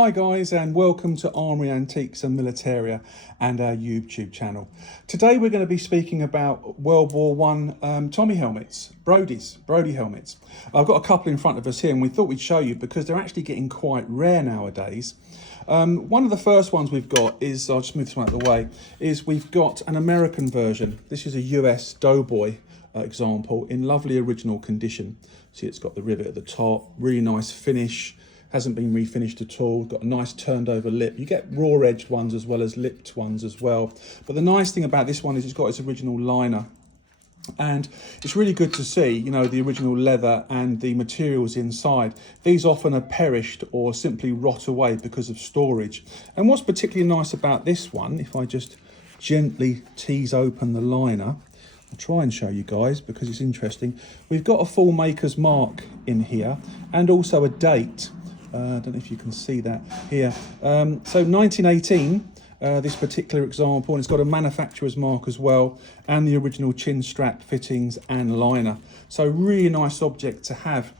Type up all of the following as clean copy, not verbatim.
Hi guys, and welcome to Armoury Antiques and Militaria and our YouTube channel. Today we're going to be speaking about World War One Tommy helmets, Brodie helmets. I've got a couple in front of us here and we thought we'd show you because they're actually getting quite rare nowadays. One of the first ones we've got is, I'll just move this one out of the way, is we've got an American version. This is a US Doughboy example in lovely original condition. See, it's got the rivet at the top, really nice finish. Hasn't been refinished at all, got a nice turned over lip. You get raw edged ones as well as lipped ones as well. But the nice thing about this one is it's got its original liner. And it's really good to see, you know, the original leather and the materials inside. These often are perished or simply rot away because of storage. And what's particularly nice about this one, if I just gently tease open the liner, I'll try and show you guys because it's interesting. We've got a full maker's mark in here and also a date. I don't know if you can see that here. So 1918, this particular example, and it's got a manufacturer's mark as well, and the original chin strap fittings and liner. So really nice object to have.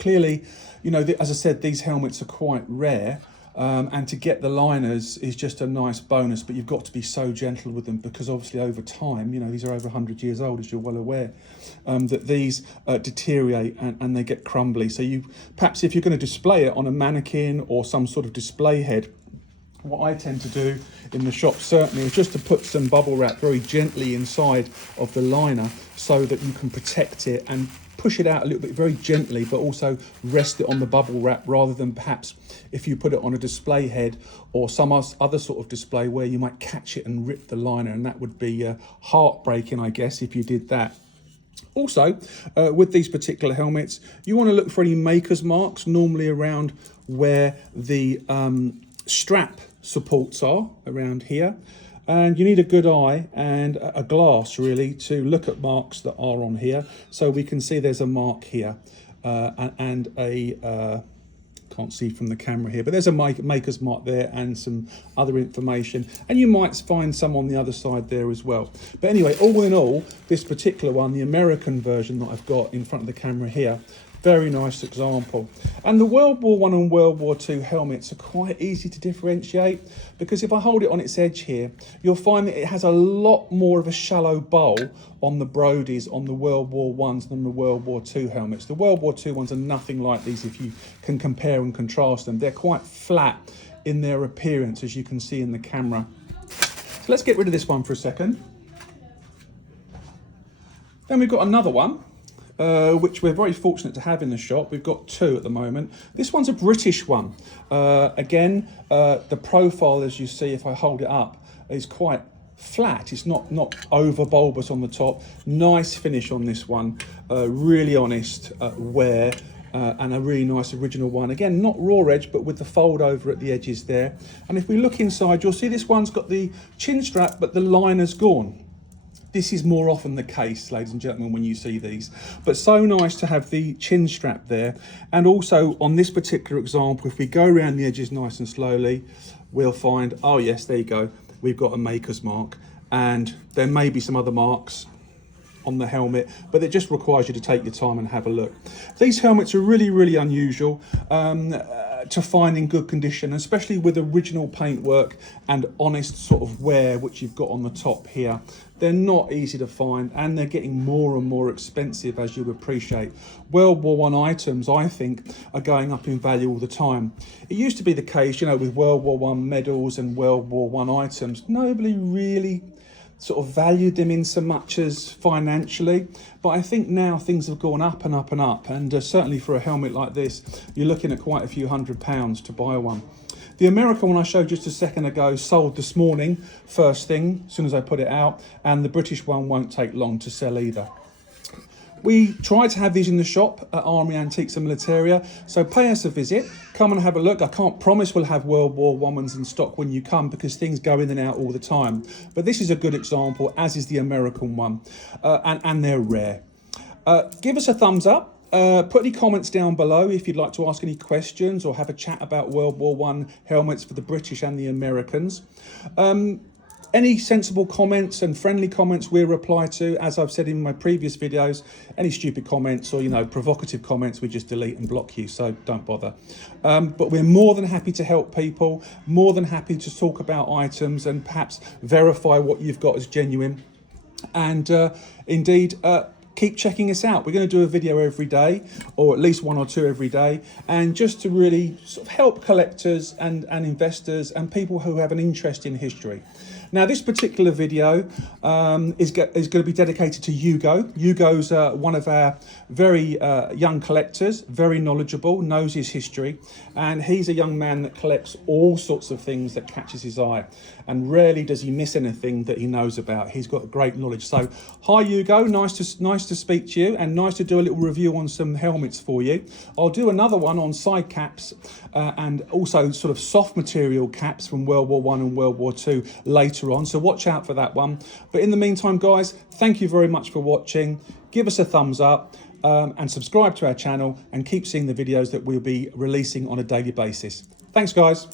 Clearly, you know, as I said, these helmets are quite rare. And to get the liners is just a nice bonus, but you've got to be so gentle with them because obviously over time, you know, these are over 100 years old, as you're well aware, that these deteriorate and they get crumbly. So you perhaps if you're going to display it on a mannequin or some sort of display head, what I tend to do in the shop certainly is just to put some bubble wrap very gently inside of the liner so that you can protect it and push it out a little bit very gently, but also rest it on the bubble wrap rather than perhaps if you put it on a display head or some other sort of display where you might catch it and rip the liner, and that would be heartbreaking, I guess, if you did that. Also, with these particular helmets, you want to look for any maker's marks, normally around where the strap supports are, around here. And you need a good eye and a glass really to look at marks that are on here. So we can see there's a mark here and a, can't see from the camera here, but there's a maker's mark there and some other information. And you might find some on the other side there as well. But anyway, all in all, this particular one, the American version that I've got in front of the camera here, very nice example. And the World War One and World War Two helmets are quite easy to differentiate because if I hold it on its edge here, you'll find that it has a lot more of a shallow bowl on the Brodies on the World War Ones than the World War Two helmets. The World War Two ones are nothing like these if you can compare and contrast them. They're quite flat in their appearance, as you can see in the camera. So let's get rid of this one for a second. Then we've got another one. Which we're very fortunate to have in the shop. We've got two at the moment. This one's a British one. Again, the profile, as you see, if I hold it up, is quite flat. It's not over bulbous on the top. Nice finish on this one. Really honest wear. And a really nice original one. Again, not raw edge, but with the fold over at the edges there. And if we look inside, you'll see this one's got the chin strap, but the liner's gone. This is more often the case, ladies and gentlemen, when you see these. But so nice to have the chin strap there. And also on this particular example, if we go around the edges nice and slowly, we'll find, oh yes, there you go. We've got a maker's mark. And there may be some other marks on the helmet, but it just requires you to take your time and have a look. These helmets are really, really unusual to find in good condition, especially with original paintwork and honest sort of wear, which you've got on the top here. They're not easy to find and they're getting more and more expensive, as you appreciate. World War One items, I think, are going up in value all the time. It used to be the case, you know, with World War One medals and World War One items, nobody really sort of valued them in so much as financially, but I think now things have gone up and up and up, and certainly for a helmet like this you're looking at quite a few £100s to buy one. The American one I showed just a second ago sold this morning, first thing, as soon as I put it out, and the British one won't take long to sell either. We try to have these in the shop at Armoury Antiques and Militaria, so pay us a visit, come and have a look. I can't promise we'll have World War One ones in stock when you come because things go in and out all the time. But this is a good example, as is the American one, and they're rare. Give us a thumbs up. Put any comments down below if you'd like to ask any questions or have a chat about World War One helmets for the British and the Americans. Any sensible comments and friendly comments we'll reply to. As I've said in my previous videos, any stupid comments or, you know, provocative comments, we just delete and block you, so don't bother. But we're more than happy to help people, more than happy to talk about items and perhaps verify what you've got as genuine. And indeed, keep checking us out. We're going to do a video every day, or at least 1 or 2 every day, and just to really sort of help collectors and investors and people who have an interest in history. Now, this particular video is going to be dedicated to Hugo. Hugo's one of our very young collectors, very knowledgeable, knows his history, and he's a young man that collects all sorts of things that catches his eye, and rarely does he miss anything that he knows about. He's got great knowledge. So, hi Hugo, nice to speak to you, and nice to do a little review on some helmets for you. I'll do another one on side caps and also sort of soft material caps from World War I and World War II later on, so watch out for that one. But in the meantime, guys, thank you very much for watching. Give us a thumbs up and subscribe to our channel, and keep seeing the videos that we'll be releasing on a daily basis. Thanks, guys.